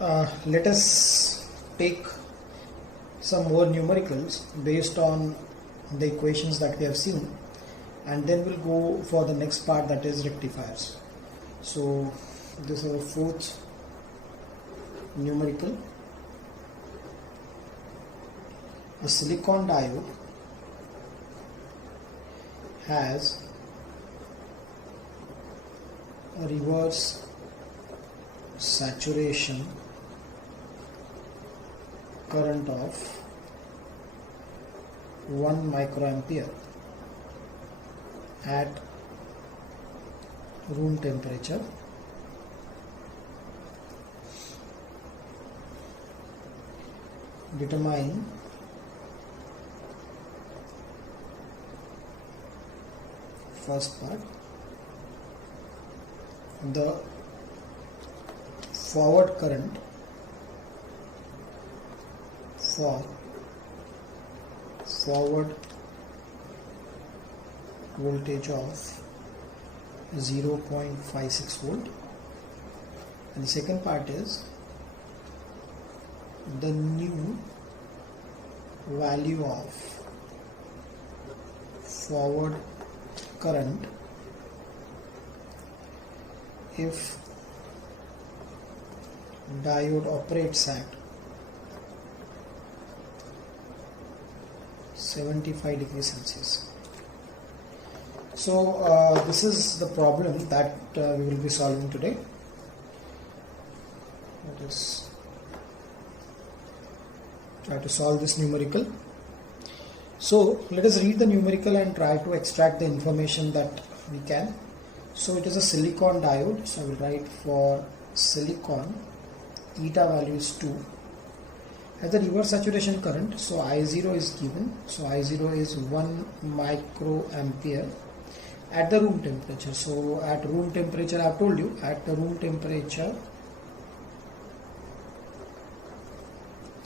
Let us take some more numericals based on the equations that we have seen, and then we'll go for the next part, that is rectifiers. So this is the fourth numerical. A silicon diode has a reverse saturation current of 1 microampere at room temperature. Determine first part, the forward current for forward voltage of 0.56 volt, and the second part is the new value of forward current if diode operates at 75 degrees Celsius. So this is the problem that we will be solving today. Let us try to solve this numerical. So let us read the numerical and try to extract the information that we can. So it is a silicon diode, so I will write for silicon, theta value is 2, has a reverse saturation current, so I0 is given, so I0 is 1 microampere at the room temperature. So at room temperature, I have told you, at the room temperature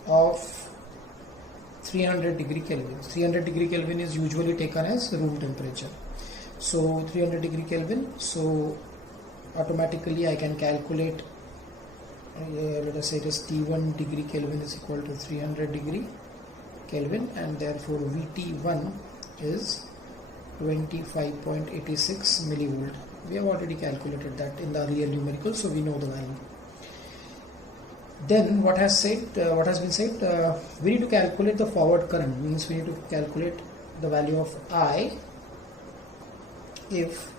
of 300 degree Kelvin. 300 degree Kelvin is usually taken as room temperature. So 300 degree Kelvin, so automatically I can calculate, let us say it is T1 degree Kelvin is equal to 300 degree Kelvin, and therefore VT1 is 25.86 millivolt. We have already calculated that in the earlier numerical, so we know the value. Then what has been said, we need to calculate the forward current, means we need to calculate the value of I if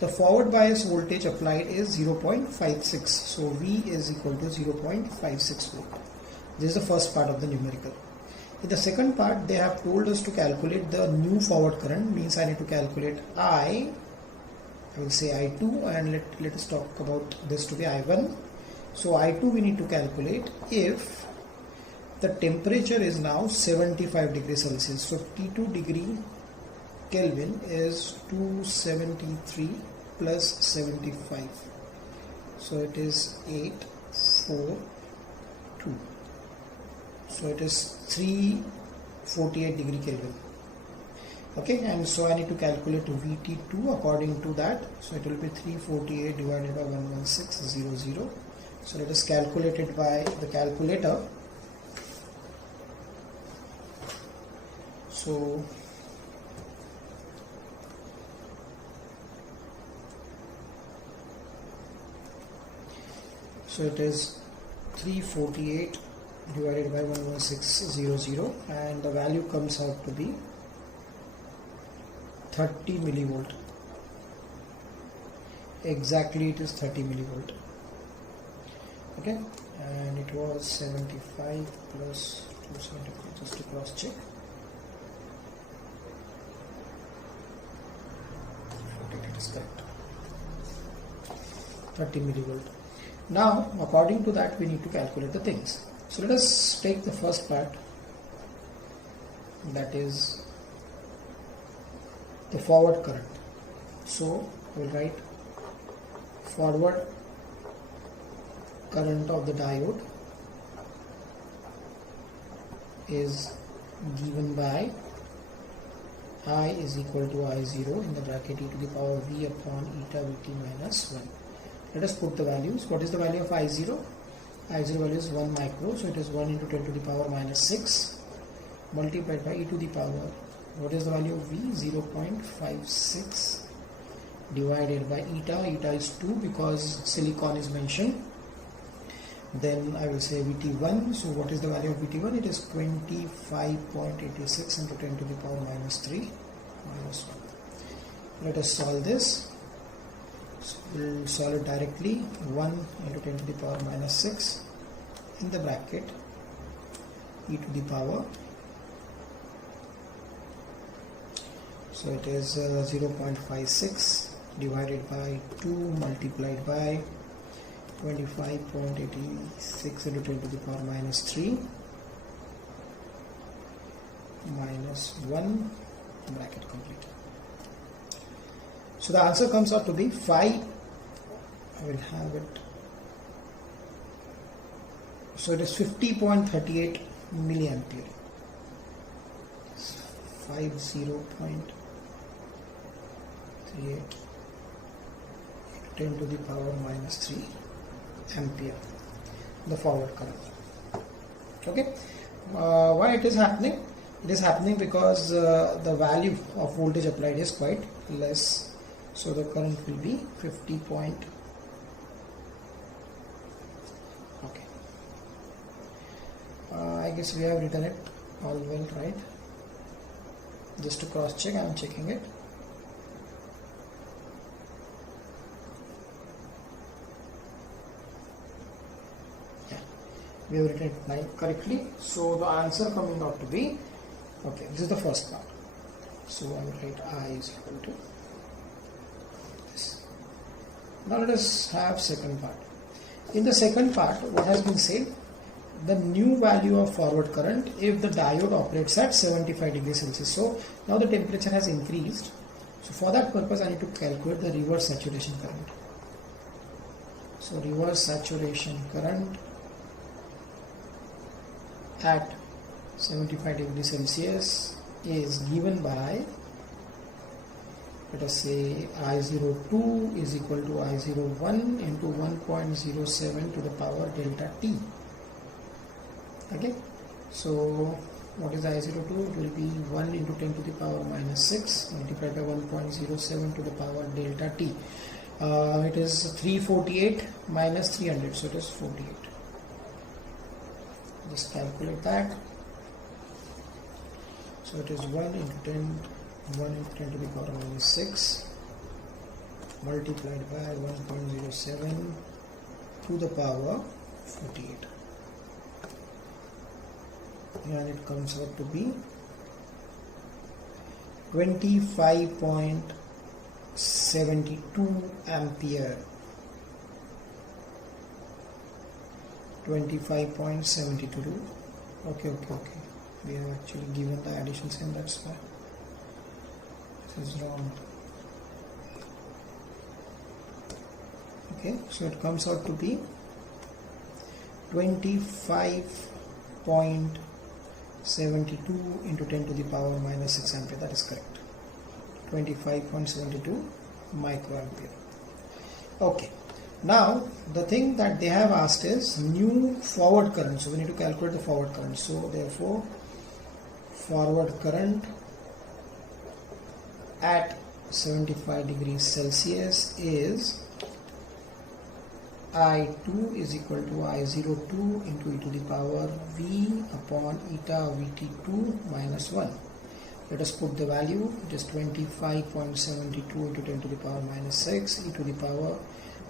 the forward bias voltage applied is 0.56. So V is equal to 0.56 volt. This is the first part of the numerical. In the second part, they have told us to calculate the new forward current, means I need to calculate I will say I2, and let us talk about this to be I1. So I2 we need to calculate if the temperature is now 75 degrees Celsius. So T2 degree Kelvin is 273 plus 75. So it is 842. So it is 348 degree Kelvin. Okay, and so I need to calculate VT2 according to that. So it will be 348 divided by 11600. So let us calculate it by the calculator. So it is 348 divided by 11600, and the value comes out to be 30 millivolt. Exactly, it is 30 millivolt. Okay, and it was 75 plus 275, just to cross check. It is correct. 30 millivolt. Now, according to that, we need to calculate the things. So let us take the first part, that is the forward current. So we will write forward current of the diode is given by I is equal to I0 in the bracket e to the power v upon eta vt minus 1. Let us put the values. What is the value of I0? I0 value is 1 micro, so it is 1 into 10 to the power minus 6 multiplied by e to the power, what is the value of V? 0.56 divided by eta is 2 because silicon is mentioned. Then I will say VT1, so what is the value of VT1? It is 25.86 into 10 to the power minus 3 minus 1. Let us solve this. So we'll solve it directly. 1 into 10 to the power minus 6 in the bracket e to the power, so it is 0.56 divided by 2 multiplied by 25.86 into 10 to the power minus 3 minus 1, bracket complete. So the answer comes out to be 5, I will have it, so it is 50.38 milliampere, 50.38 10 to the power minus 3 ampere, the forward current. Okay, why it is happening? It is happening because the value of voltage applied is quite less, so the current will be 50 point. Okay, I guess we have written it all well, right? Just to cross check, I am checking it. We have written it correctly, so the answer coming out to be, okay, this is the first part, so I will write I is equal to this. Now let us have second part. In the second part, what has been said? The new value of forward current if the diode operates at 75 degrees Celsius. So now the temperature has increased, so for that purpose I need to calculate the reverse saturation current. So reverse saturation current at 75 degrees Celsius is given by, let us say, I02 is equal to I01 into 1.07 to the power delta T. Okay, so what is I02? It will be 1 into 10 to the power minus 6 multiplied by 1.07 to the power delta T. It is 348 minus 300, so it is 48. Just calculate that. So it is 1 into 10 to the power minus 6 multiplied by 1.07 to the power 48, and it comes out to be 25.72 ampere. 25.72. Okay. We have actually given the addition sign, that's why this is wrong. Okay, so it comes out to be 25.72 into 10 to the power minus 6 ampere. That is correct. 25.72 microampere. Okay. Now the thing that they have asked is new forward current, so we need to calculate the forward current. So therefore forward current at 75 degrees Celsius is I2 is equal to I02 into e to the power V upon eta VT2 minus 1. Let us put the value. It is 25.72 into 10 to the power minus 6 e to the power.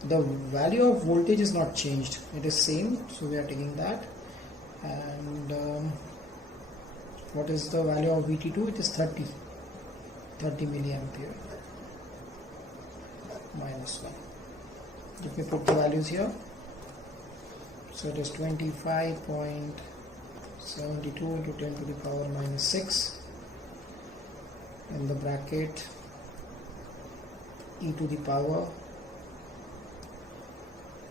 The value of voltage is not changed, it is same, so we are taking that. And what is the value of VT2? It is 30 milliampere minus 1. Let me put the values here. So it is 25.72 into 10 to the power minus 6 in the bracket e to the power.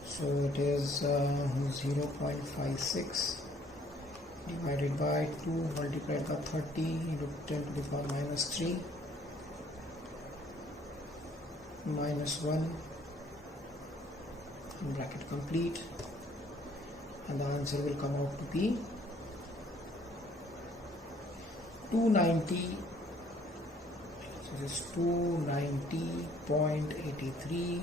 So it is 0.56 divided by 2 multiplied by 30 into 10 to the power minus 3 minus 1, bracket complete. and the answer will come out to be 290. So this is 290.83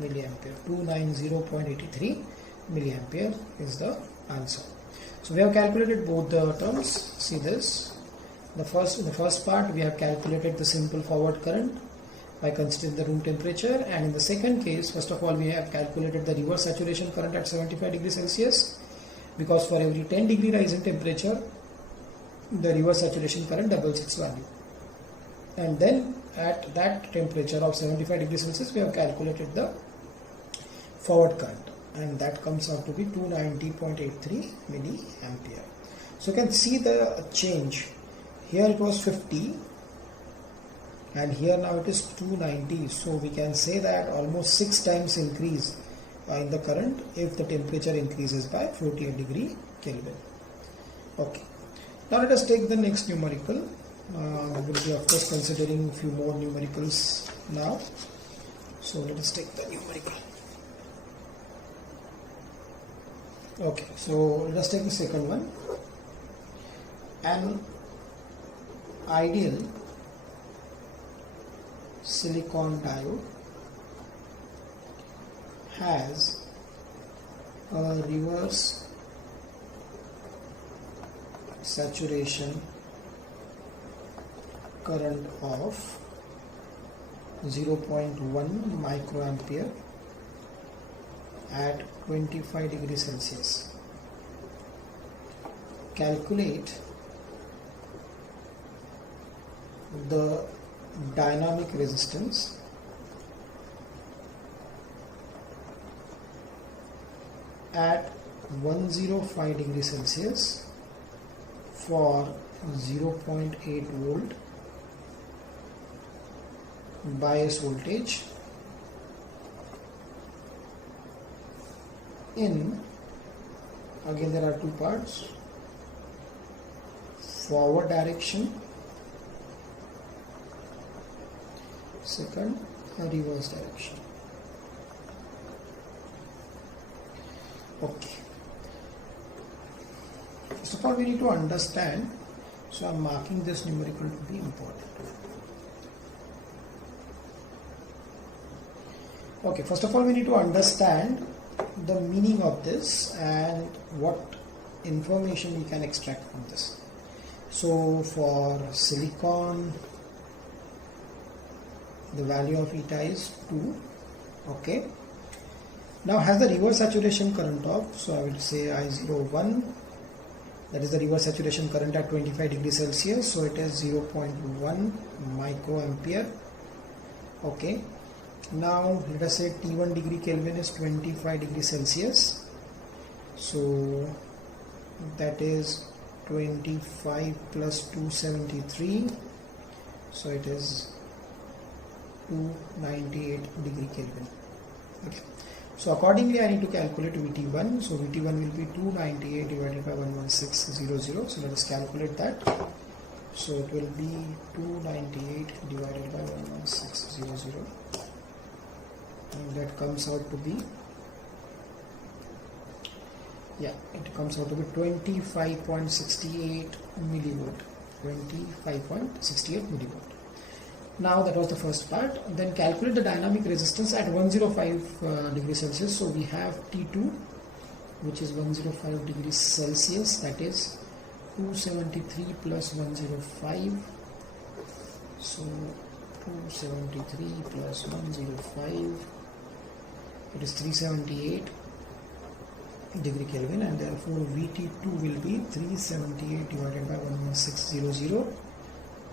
milliampere. 290.83 milliampere is the answer. So we have calculated both the terms. See this. In the first part we have calculated the simple forward current by considering the room temperature, and in the second case, first of all, we have calculated the reverse saturation current at 75 degrees Celsius, because for every 10 degree rise in temperature, the reverse saturation current doubles its value. And then at that temperature of 75 degrees Celsius, we have calculated the forward current, and that comes out to be 290.83 milliampere. So you can see the change. Here it was 50 and here now it is 290. So we can say that almost 6 times increase in the current if the temperature increases by 48 degree Kelvin. Okay. Now let us take the next numerical. We will be of course considering a few more numericals now. So let us take the numerical. Okay, so let us take the second one. An ideal silicon diode has a reverse saturation current of 0.1 microampere at 25 degrees Celsius. Calculate the dynamic resistance at 105 degrees Celsius for 0.8 volt bias voltage in, again there are two parts, forward direction, second reverse direction. Okay, first of all we need to understand, so I am marking this numerical to be important. Okay, first of all we need to understand the meaning of this and what information we can extract from this. So for silicon, the value of eta is 2. Okay, now has the reverse saturation current of, so I will say I01, that is the reverse saturation current at 25 degrees Celsius, so it is 0.1 microampere. Okay, now let us say T1 degree Kelvin is 25 degrees Celsius, so that is 25 plus 273, so it is 298 degree Kelvin. Okay, so accordingly I need to calculate VT1. So VT1 will be 298 divided by 11600. So let us calculate that. So it will be 298 divided by 11600, and that comes out to be, yeah, it comes out to be 25.68 millivolt. 25.68 millivolt. Now that was the first part. Then calculate the dynamic resistance at 105 degrees Celsius. So we have T2, which is 105 degrees Celsius, that is 273 plus 105. So 273 plus 105, it is 378 degree Kelvin, and therefore VT2 will be 378 divided by 11600.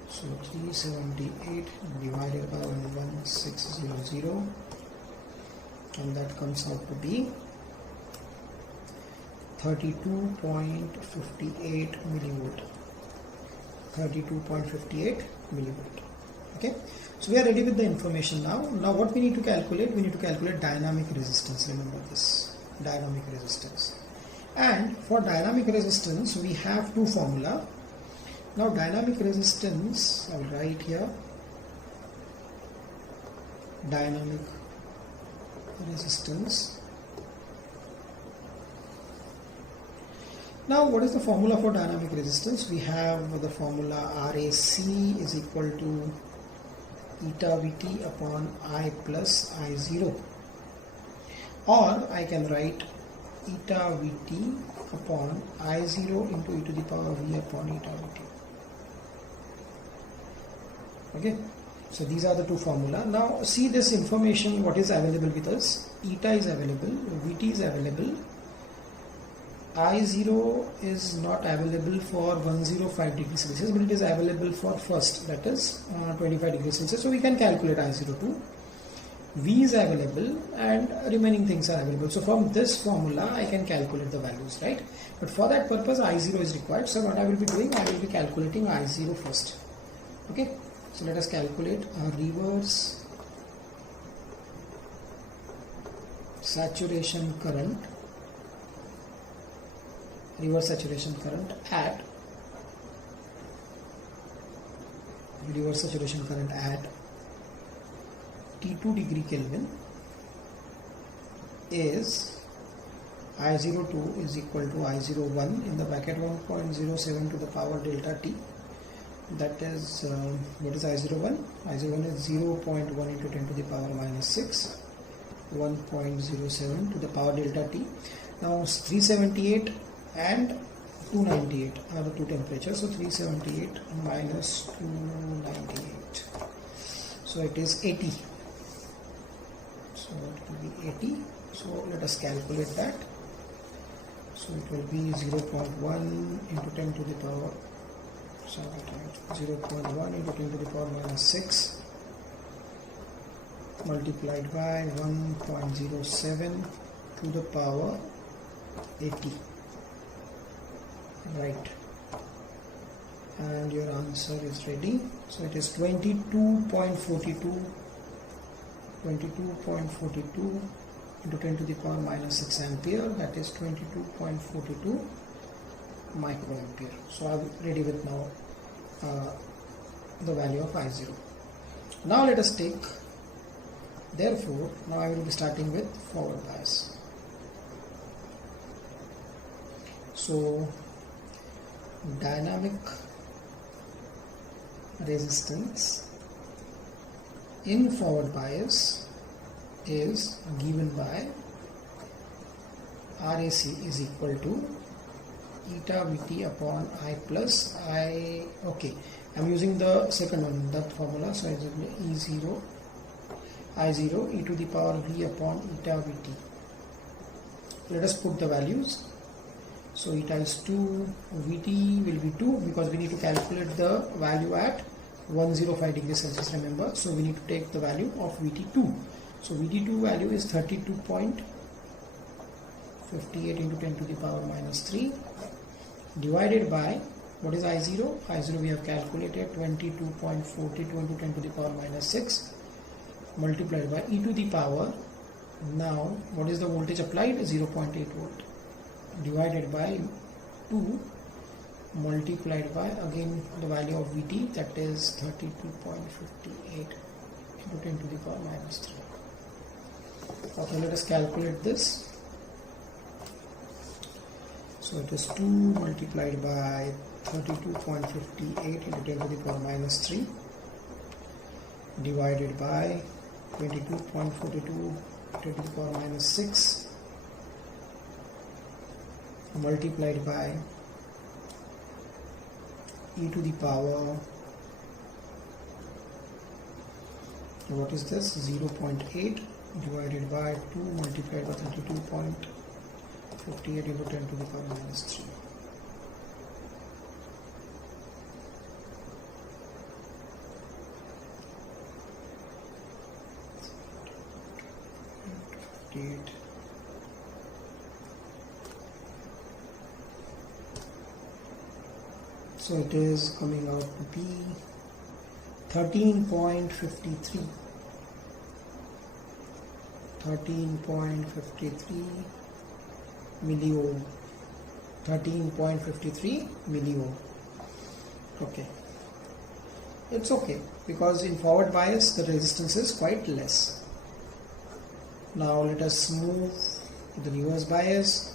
So 378 divided by 11600, and that comes out to be 32.58 millivolt. 32.58 millivolt. Okay, so we are ready with the information now. Now what we need to calculate? We need to calculate dynamic resistance. Remember this, dynamic resistance. And for dynamic resistance we have two formula. Now dynamic resistance, I will write here, dynamic resistance Now what is the formula for dynamic resistance? We have the formula RAC is equal to eta Vt upon I plus I0, or I can write eta Vt upon I0 into e to the power V upon eta Vt. Okay, so these are the two formula. Now see this information, what is available with us. Eta is available, Vt is available, I0 is not available for 105 degrees Celsius, but it is available for first, that is 25 degrees Celsius. So we can calculate I0 too. V is available and remaining things are available. So from this formula I can calculate the values, right? But for that purpose I0 is required. So what I will be doing, I will be calculating I0 first. Okay, so let us calculate a reverse saturation current. Reverse saturation current at T2 degree Kelvin is I02 is equal to I01 in the bracket 1.07 to the power delta T. That is what is I01? I01 is 0.1 into 10 to the power minus 6, 1.07 to the power delta T. Now 378 and 298 are the two temperatures, so 378 minus 298, so it is 80. So it will be 80. So let us calculate that. So it will be 0.1 into 10 to the power 0.1 into 10 to the power minus 6 multiplied by 1.07 to the power 80. Right, and your answer is ready. So it is 22.42 into 10 to the power minus 6 ampere, that is 22.42 microampere. So I am ready with now the value of I0. Now let us take, therefore now I will be starting with forward bias. So dynamic resistance in forward bias is given by RAC is equal to eta Vt upon I plus I. Okay, I am using the second one, that formula. So it's E0 I0 e to the power V upon eta Vt. Let us put the values. So eta is 2, Vt will be 2 because we need to calculate the value at 105 degrees Celsius, remember. So we need to take the value of Vt2. So Vt2 value is 32.58 into 10 to the power minus 3 divided by, what is I0? I0 we have calculated 22.42 into 10 to the power minus 6 multiplied by e to the power, now what is the voltage applied? 0.8 volt. Divided by 2 multiplied by again the value of Vt, that is 32.58 into 10 to the power minus 3. Okay, let us calculate this. So it is 2 multiplied by 32.58 into 10 to the power minus 3 divided by 22.42 10 to the power minus 6 multiplied by e to the power, what is this, 0.8 divided by 2 multiplied by 32.58 into 10 to the power minus 3. So it is coming out to be 13.53 milliohm. 13.53 milliohm. Okay, it's okay because in forward bias the resistance is quite less. Now let us move to the reverse bias.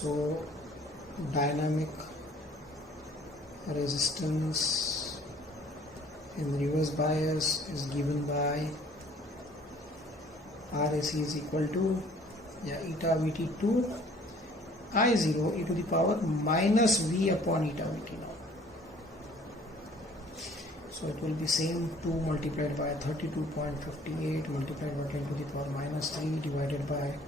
So dynamic resistance in reverse bias is given by RAC is equal to eta Vt2 I0 e to the power minus V upon eta Vt now. So it will be same 2 multiplied by 32.58 multiplied by 10 to the power minus 3 divided by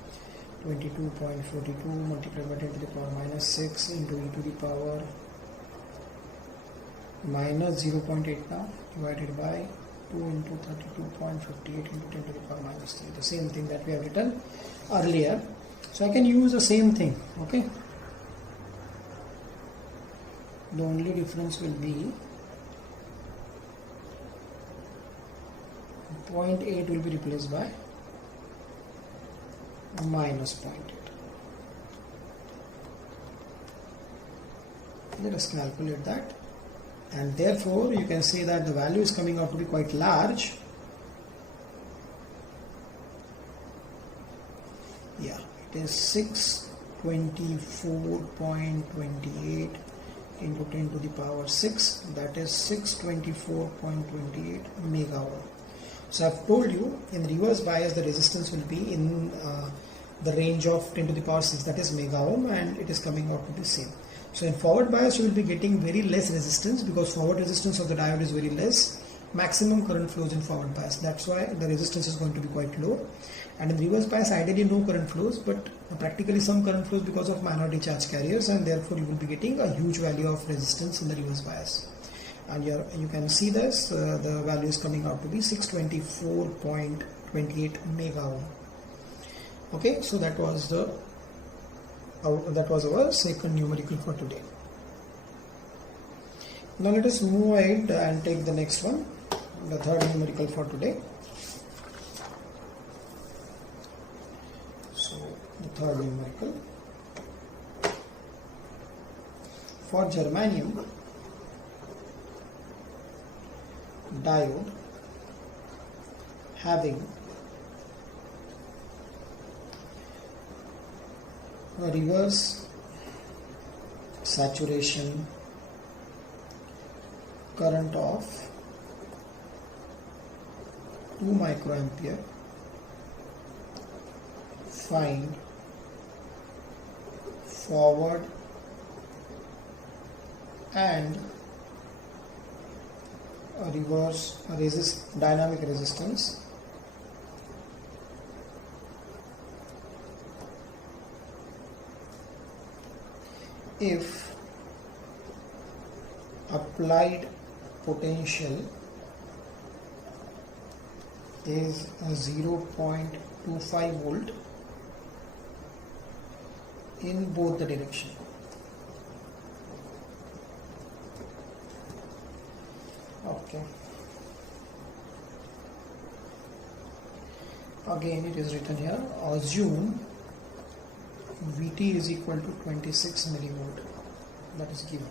22.42 multiplied by 10 to the power minus 6 into e to the power minus 0.8 now divided by 2 into 32.58 into 10 to the power minus 3. The same thing that we have written earlier. So I can use the same thing, okay. The only difference will be 0.8 will be replaced by minus 0.8. Let us calculate that, and therefore you can say that the value is coming out to be quite large. Yeah, it is 624.28 into 10 to the power 6, that is 624.28 megaohm. So I have told you in reverse bias the resistance will be in the range of 10 to the power 6, that is megaohm, and it is coming out to be same. So in forward bias you will be getting very less resistance because forward resistance of the diode is very less. Maximum current flows in forward bias, that's why the resistance is going to be quite low. And in reverse bias ideally no current flows, but practically some current flows because of minority charge carriers, and therefore you will be getting a huge value of resistance in the reverse bias. And you can see this, the value is coming out to be 624.28 megaohm. Okay, so that was our second numerical for today. Now let us move ahead and take the next one, the third numerical for today. So the third numerical for germanium diode having a reverse saturation current of 2 microampere. Find forward and a reverse dynamic resistance if applied potential is 0.25 volt in both the direction. Okay. Again it is written here, assume Vt is equal to 26 millivolt, that is given.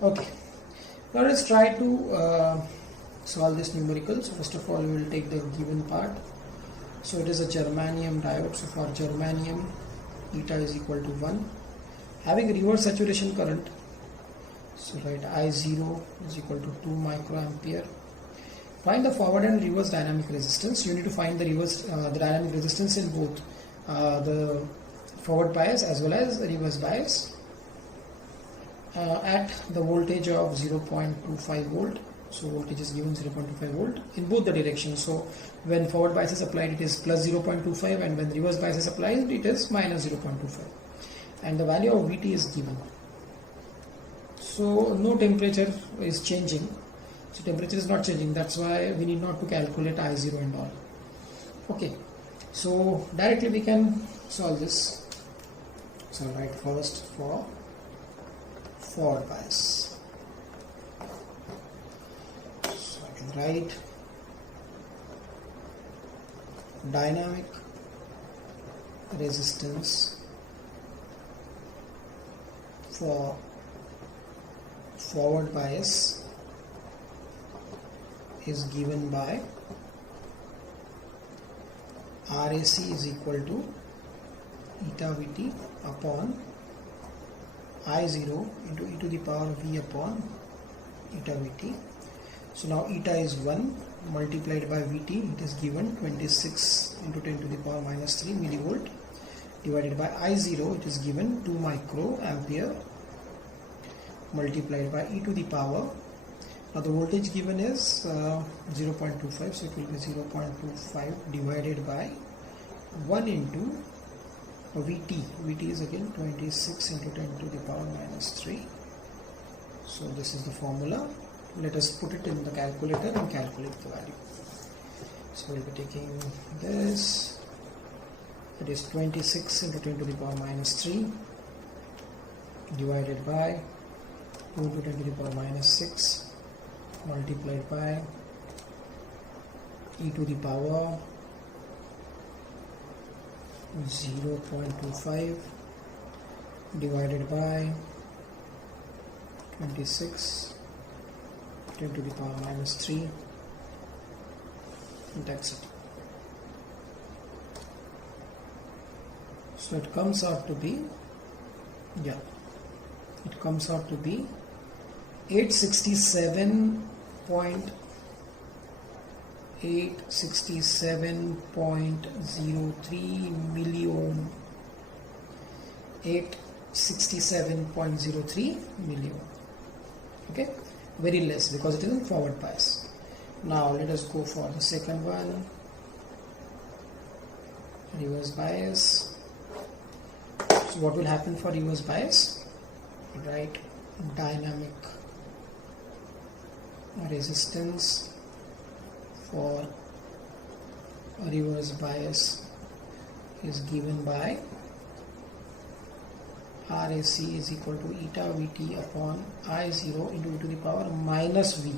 Okay, now let's try to solve this numerical. So first of all we will take the given part. So it is a germanium diode. So for germanium eta is equal to 1, having reverse saturation current. So write I0 is equal to 2 microampere. Find the forward and reverse dynamic resistance. You need to find the reverse the dynamic resistance in both the forward bias as well as the reverse bias at the voltage of 0.25 volt. So voltage is given 0.25 volt in both the directions. So when forward bias is applied it is plus 0.25, and when reverse bias is applied it is minus 0.25, and the value of Vt is given. So no temperature is changing, so temperature is not changing, that's why we need not to calculate I0 and all. Okay, so directly we can solve this. So I'll write first for forward bias. So I can write dynamic resistance for forward bias is given by RAC is equal to eta Vt upon I0 into e to the power V upon eta Vt. So now eta is 1 multiplied by Vt, it is given 26 into 10 to the power minus 3 millivolt, divided by I0, it is given 2 microampere, multiplied by e to the power. Now the voltage given is 0.25, so it will be 0.25 divided by 1 into Vt. Vt is again 26 into 10 to the power minus 3. So this is the formula. Let us put it in the calculator and calculate the value. So we'll be taking this. It is 26 into 10 to the power minus 3 divided by 2 into 10 to the power minus 6 multiplied by e to the power 0.25 divided by 26 10 to the power minus 3, and that's it. So it comes out to be, it comes out to be 867.03 milliohm, 867.03 milliohm. Okay, very less because it is in forward bias. Now let us go for the second one, reverse bias. So what will happen for reverse bias? Write dynamic resistance for a reverse bias is given by RAC is equal to eta Vt upon I0 into e to the power minus V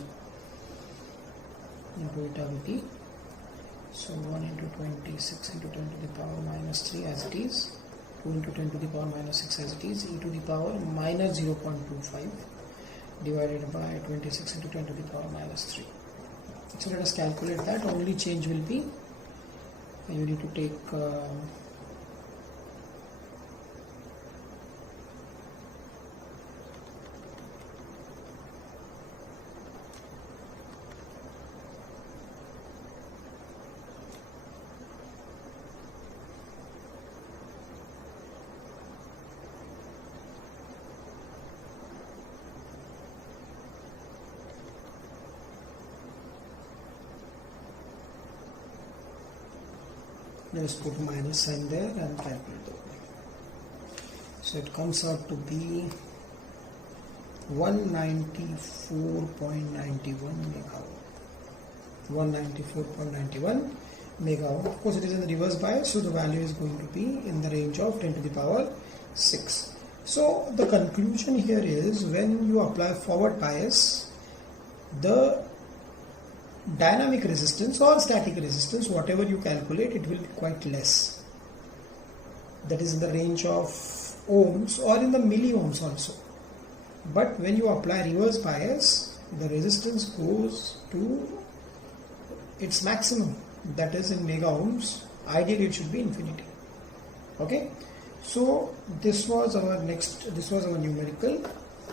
into eta Vt. So 1 into 26 into 10 to the power minus 3 as it is, 2 into 10 to the power minus 6 as it is, e to the power minus 0.25 divided by 26 into 10 to the power minus 3. So let us calculate that. Only change will be, you need to take let us put minus sign there and calculate the value. So it comes out to be 194.91 megaohm. 194.91 megaohm. Of course, it is in the reverse bias, so the value is going to be in the range of 10 to the power 6. So the conclusion here is, when you apply forward bias, the dynamic resistance or static resistance, whatever you calculate, it will be quite less. That is in the range of ohms or in the milliohms also. But when you apply reverse bias, the resistance goes to its maximum, that is in mega ohms. Ideally it should be infinity. Okay, so this was our numerical.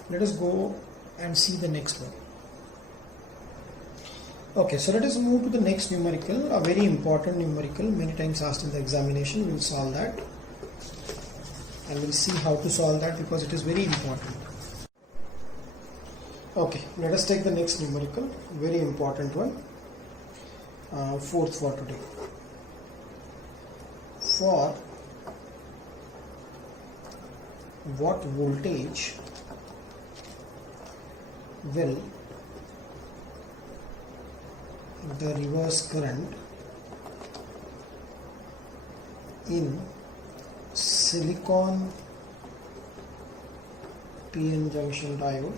Let us go and see the next one. Okay, so let us move to the next numerical, a very important numerical, many times asked in the examination. We will solve that and we'll see how to solve that because it is very important. Okay, let us take the next numerical, very important one, fourth for today. For what voltage will the reverse current in silicon PN junction diode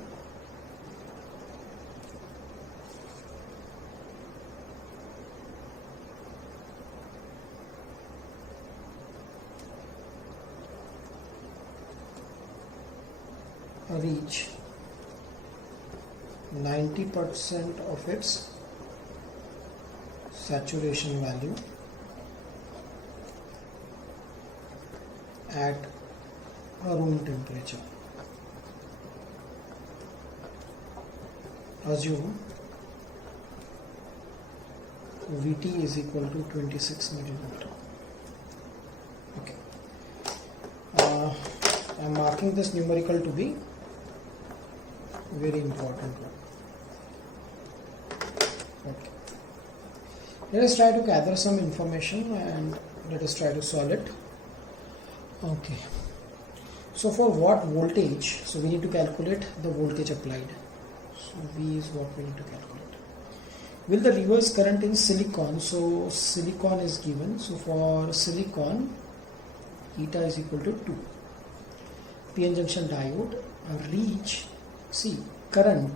reach 90% of its saturation value at a room temperature. Assume Vt is equal to 26 millimeter. Okay. I am marking this numerical to be very important one. Okay. Let us try to gather some information and let us try to solve it. Okay. So for what voltage? So we need to calculate the voltage applied. So V is what we need to calculate. Will the reverse current in silicon? So silicon is given. So for silicon, eta is equal to 2. PN junction diode reach, see, current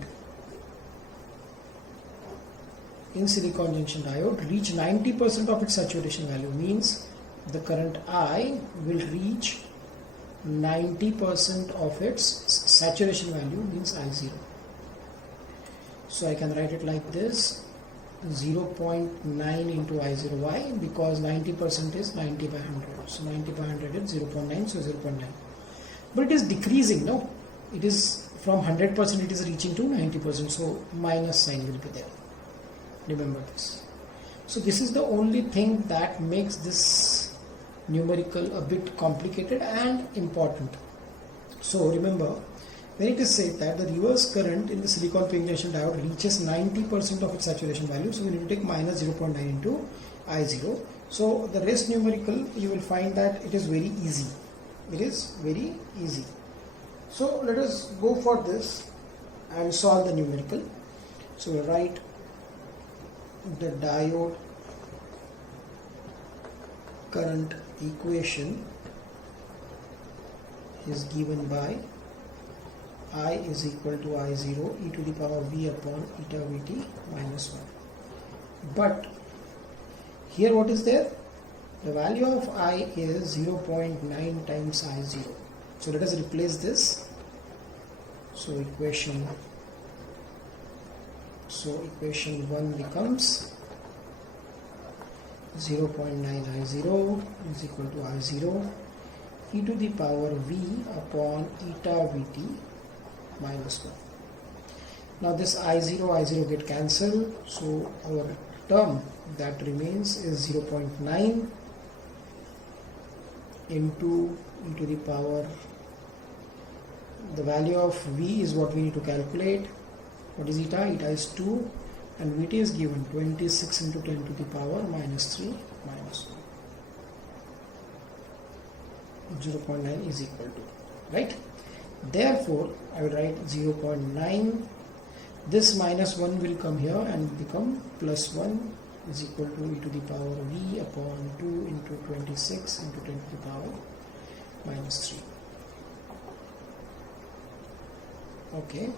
in silicon junction diode reach 90% of its saturation value, means the current I will reach 90% of its saturation value, means I0. So I can write it like this, 0.9 into I0. Why? Because 90% is 90 by 100. So 90 by 100 is 0.9, so 0.9. But it is decreasing, no? It is from 100% it is reaching to 90%, so minus sign will be there. Remember this. So this is the only thing that makes this numerical a bit complicated and important. So remember, when it is said that the reverse current in the silicon PN junction diode reaches 90% of its saturation value, so we need to take minus 0.9 into I0. So the rest numerical, you will find that it is very easy. It is very easy. So let us go for this and solve the numerical. So we write the diode current equation is given by I is equal to I0 e to the power V upon eta Vt minus 1. But here what is there? The value of I is 0.9 times I0. So let us replace this. So equation 1 becomes 0.9 I0 is equal to I0 e to the power V upon eta Vt minus 1. Now this I0 get cancelled, so our term that remains is 0.9 into e to the power, the value of V is what we need to calculate. What is eta? Eta is 2 and Vt is given 26 into 10 to the power minus 3 minus 1. 0.9 is equal to, right? Therefore, I will write 0.9. This minus 1 will come here and become plus 1 is equal to e to the power V upon 2 into 26 into 10 to the power minus 3. Okay,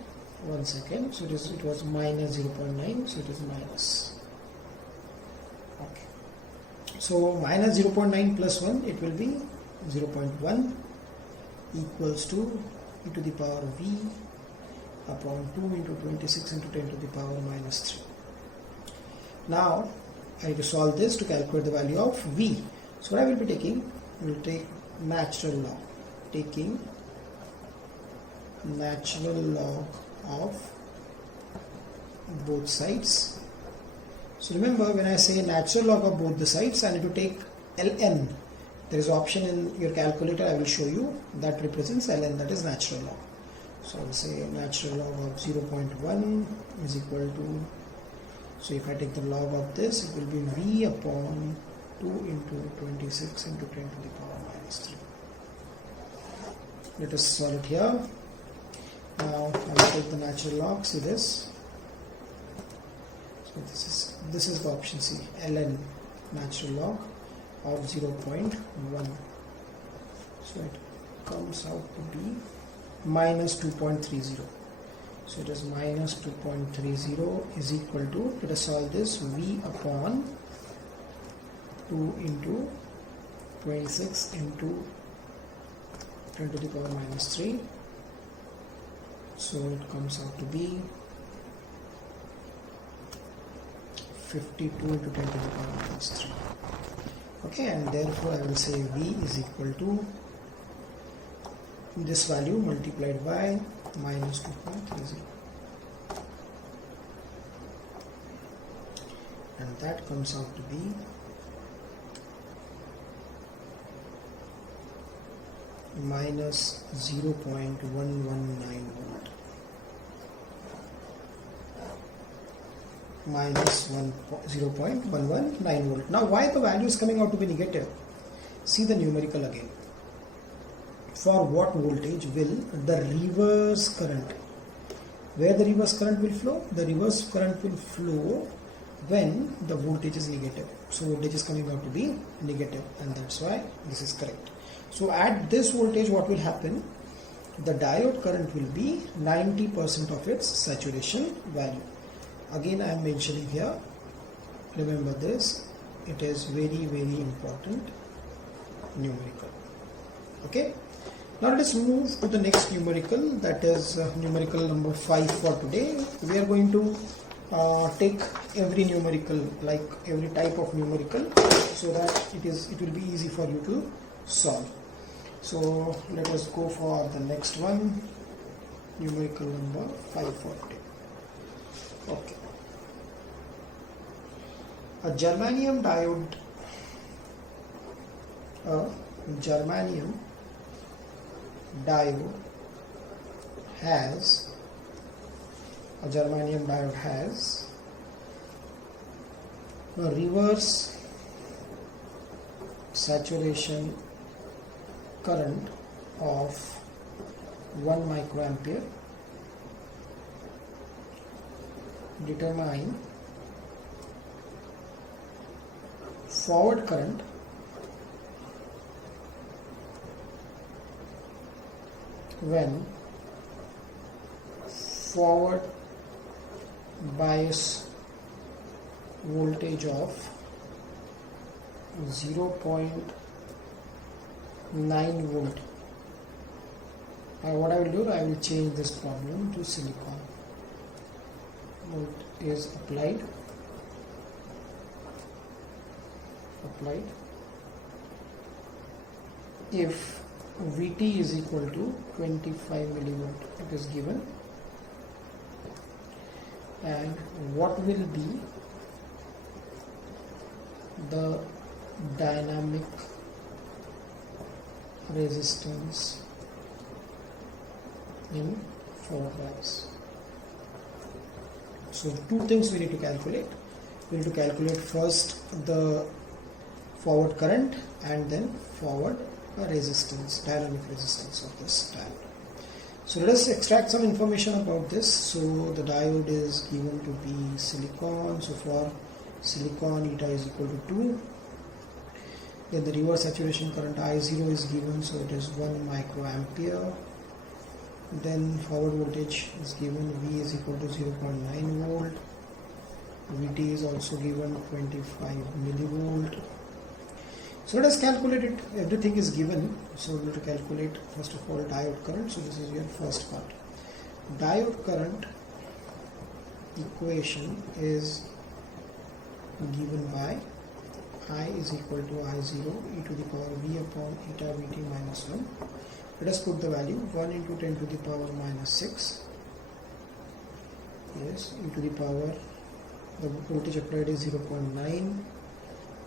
1 second. So it was minus 0.9, so it is minus. Okay. So minus 0.9 plus 1, it will be 0.1 equals to e to the power V upon 2 into 26 into 10 to the power minus 3. Now I need to solve this to calculate the value of V. So what I will be taking, we will take natural log, taking natural log of both sides. So remember, when I say natural log of both the sides, I need to take ln. There is an option in your calculator, I will show you, that represents ln, that is natural log. So I will say natural log of 0.1 is equal to, so if I take the log of this, it will be V upon 2 into 26 into 10 to the power minus 3. Let us solve it here. Now I will take the natural log, see this. So this is the option C, ln, natural log of 0.1. So it comes out to be minus 2.30. So it is minus 2.30 is equal to, let us solve this, V upon 2 into 26 into 10 to the power minus 3. So it comes out to be 52 into 10 to the power minus 3. Okay, and therefore I will say V is equal to this value multiplied by minus 2.30, and that comes out to be minus 0.119 volt, minus 0.119 volt. Now why the value is coming out to be negative? See the numerical again. For what voltage will the reverse current, where the reverse current will flow? The reverse current will flow when the voltage is negative. So voltage is coming out to be negative, and that's why this is correct. So at this voltage, what will happen? The diode current will be 90% of its saturation value. Again, I am mentioning here, remember this, it is very, very important numerical. Okay. Now let us move to the next numerical, that is numerical number 5 for today. We are going to take every numerical, like every type of numerical, so that it will be easy for you to solve. So let us go for the next one, numerical number 5 for today. Okay. A germanium diode has a reverse saturation current of 1 microampere. Determine forward current when forward bias voltage of 0.9 volt. What I will do, I will change this problem to silicon. Volt is applied. If Vt is equal to 25 millivolt, it is given, and what will be the dynamic resistance in forward bias. So two things we need to calculate. We need to calculate first the forward current and then forward resistance, dynamic resistance of this diode. So let us extract some information about this. So the diode is given to be silicon. So for silicon, eta is equal to 2. Then the reverse saturation current I0 is given, so it is 1 microampere. Then forward voltage is given, V is equal to 0.9 volt. Vt is also given 25 millivolt. So let us calculate it. Everything is given. So we will calculate first of all diode current. So this is your first part. Diode current equation is given by I is equal to I0 e to the power V upon eta Vt minus 1. Let us put the value 1 into 10 to the power minus 6. Yes, e to the power, the voltage applied is 0.9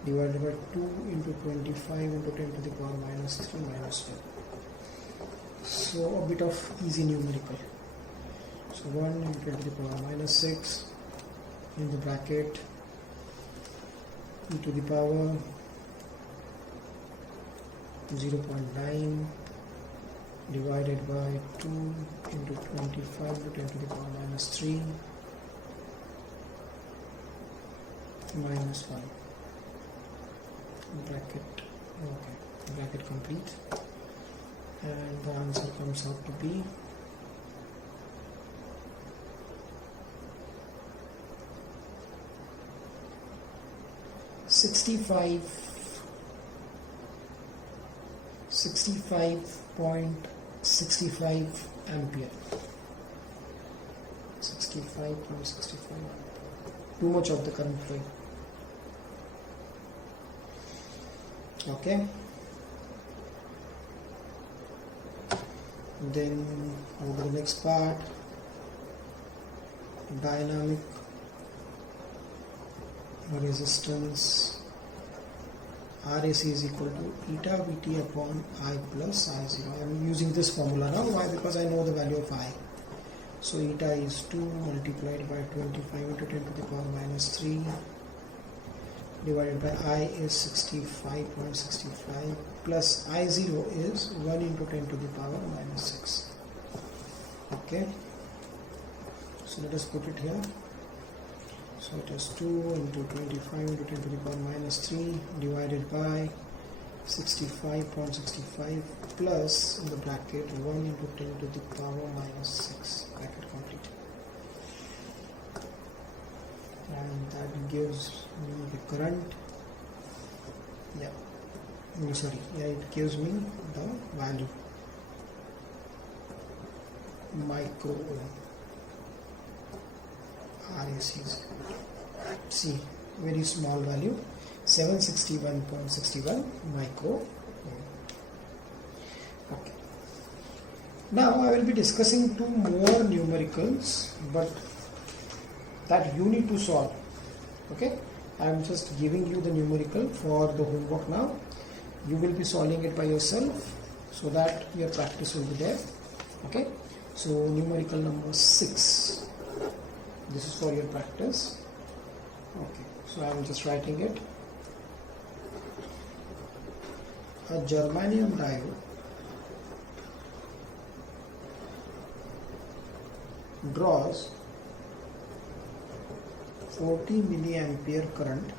divided by 2 into 25 into 10 to the power minus 3 minus 1. So a bit of easy numerical. So 1 into 10 to the power minus 6 in the bracket e to the power 0.9 divided by 2 into 25 to 10 to the power minus 3 minus 1 bracket. Okay, bracket complete, and the answer comes out to be 65.65 ampere. 65.65 ampere. Too much of the current flowing. Okay. Then go to the next part, dynamic resistance. RAC is equal to eta Vt upon I plus I0. I am using this formula now. Why? Because I know the value of I. So eta is 2 multiplied by 25 into 10 to the power minus 3 divided by I is 65.65 plus I0 is 1 into 10 to the power minus 6. Okay. So let us put it here. So it is 2 into 25 into 10 to the power minus 3 divided by 65.65 plus in the bracket 1 into 10 to the power minus 6, bracket complete. And that gives me the current. It gives me the value micro ohm. RACs. See, very small value, 761.61 micro ohm. Okay. Now I will be discussing 2 more numericals, but that you need to solve. Okay, I am just giving you the numerical for the homework now. You will be solving it by yourself so that your practice will be there. Okay, so numerical number 6. This is for your practice. Okay, so I am just writing it. A germanium diode draws 40 milliampere current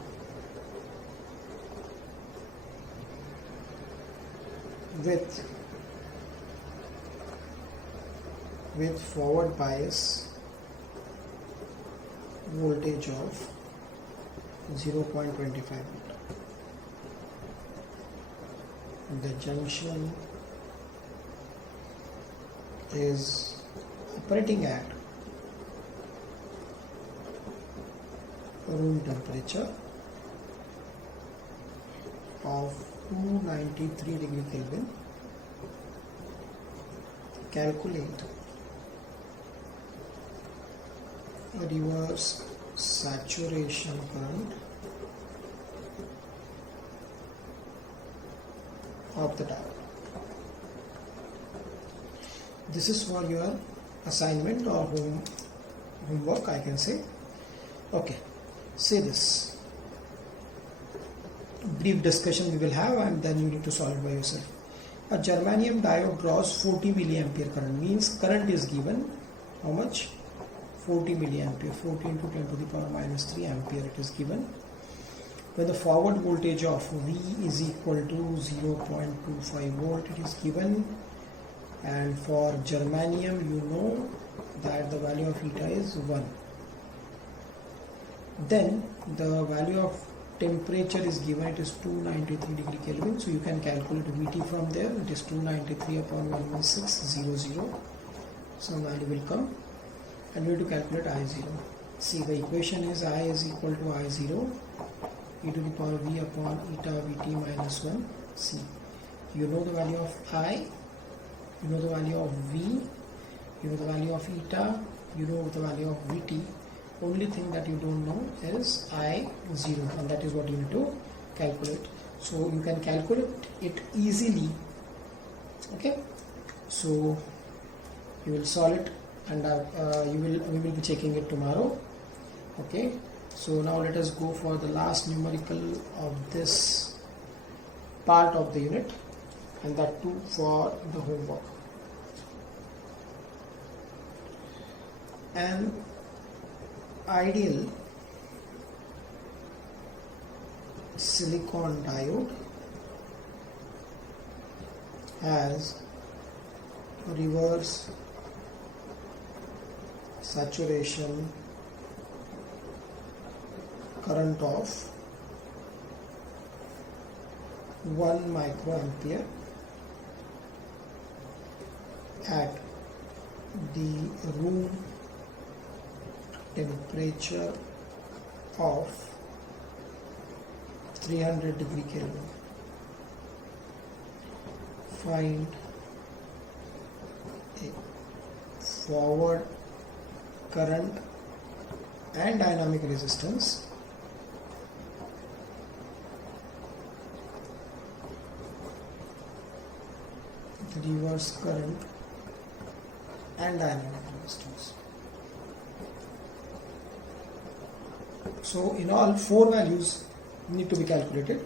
with forward bias voltage of 0.25 volt. The junction is operating at room temperature of 293 degree Kelvin. Calculate a reverse saturation current of the diode. This is for your assignment or homework, I can say. Okay, say this. Brief discussion we will have, and then you need to solve it by yourself. A germanium diode draws 40 milliampere current, means current is given how much? 40 milliampere, 40 into 10 to the power minus 3 ampere it is given. When the forward voltage of V is equal to 0.25 volt it is given, and for germanium you know that the value of eta is 1. Then the value of temperature is given, it is 293 degree Kelvin, so you can calculate Vt from there. It is 293 upon 11600, some value will come, and you have to calculate I0. See, the equation is I is equal to I0 e to the power V upon eta Vt minus 1. See, you know the value of I, you know the value of V, you know the value of eta, you know the value of Vt. Only thing that you don't know is I0, and that is what you need to calculate. So you can calculate it easily. Okay, so you will solve it, and we will be checking it tomorrow. Okay, so now let us go for the last numerical of this part of the unit, and that too for the homework. An ideal silicon diode has a reverse saturation current of 1 microampere at the room temperature of 300 degree Kelvin. Find a forward current and dynamic resistance reverse current and dynamic resistance. So in all, 4 values need to be calculated.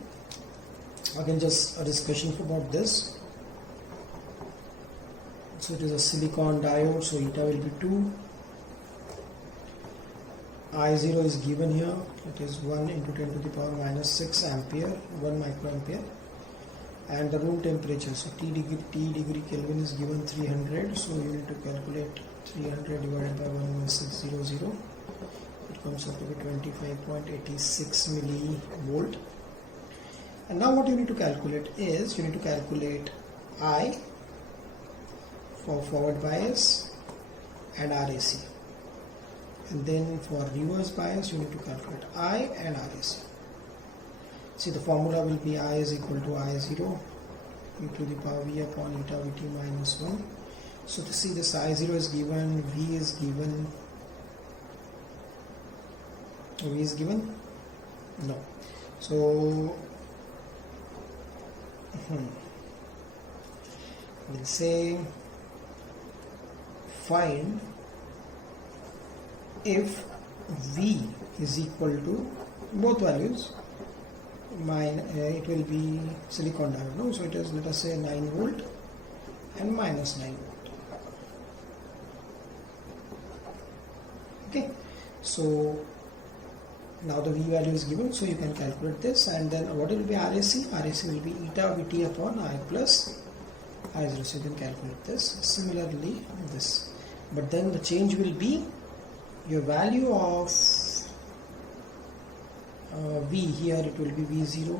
Again, just a discussion about this. So it is a silicon diode, so eta will be 2. I0 is given here, it is 1 into 10 to the power minus 6 ampere, 1 microampere. And the room temperature, so T degree Kelvin is given 300, so you need to calculate 300 divided by 11600. It comes up to be 25.86 millivolt. And now what you need to calculate is, you need to calculate I for forward bias and RAC. And then for reverse bias, you need to calculate I and RAC. See, the formula will be I is equal to I0 e to the power V upon eta Vt minus 1. So to see this I0 is given, V is given, V is given? No. So we'll say find if V is equal to both values. It will be silicon diode, no? So it is, let us say, 9 volt and minus 9 volt. Okay, so now the V value is given, so you can calculate this, and then what will be RAC? RAC will be eta Vt upon I plus I0, so you can calculate this. Similarly this, but then the change will be your value of V here, it will be V0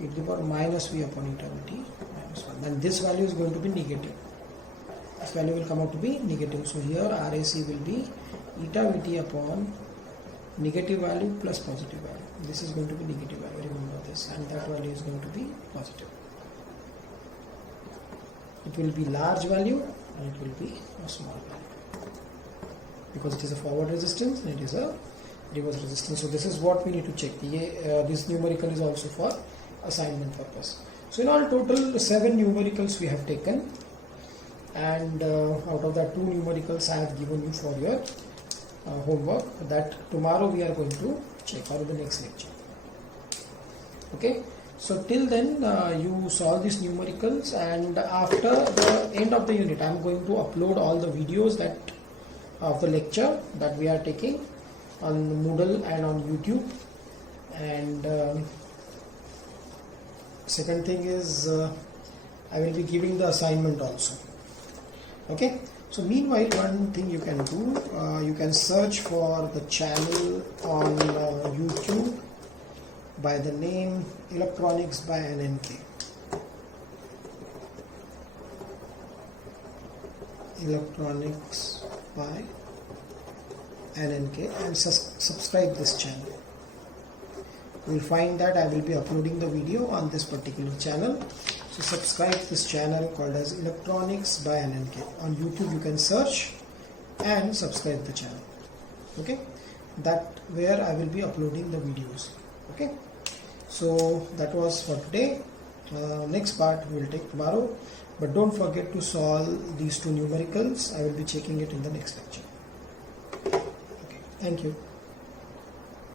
e to the power minus V upon eta Vt minus 1, and this value is going to be negative. This value will come out to be negative, so here RAC will be eta Vt upon negative value plus positive value. This is going to be negative value, remember this, and that value is going to be positive. It will be large value and it will be a small value, because it is a forward resistance and it is a reverse resistance. So this is what we need to check. This numerical is also for assignment purpose. So in all, total 7 numericals we have taken, and out of that 2 numericals I have given you for your homework, that tomorrow we are going to check, or the next lecture. Okay, so till then you solve these numericals, and after the end of the unit I am going to upload all the videos that of the lecture that we are taking on Moodle and on YouTube. And second thing is I will be giving the assignment also. Okay, so meanwhile, one thing you can do, you can search for the channel on YouTube by the name Electronics by NNK. Electronics by NNK, and subscribe this channel. You will find that I will be uploading the video on this particular channel. So subscribe this channel called as Electronics by NNK. On YouTube you can search and subscribe the channel. Okay, that where I will be uploading the videos. Okay, so that was for today. Next part we will take tomorrow, but don't forget to solve these 2 numericals. I will be checking it in the next lecture. Okay, thank you.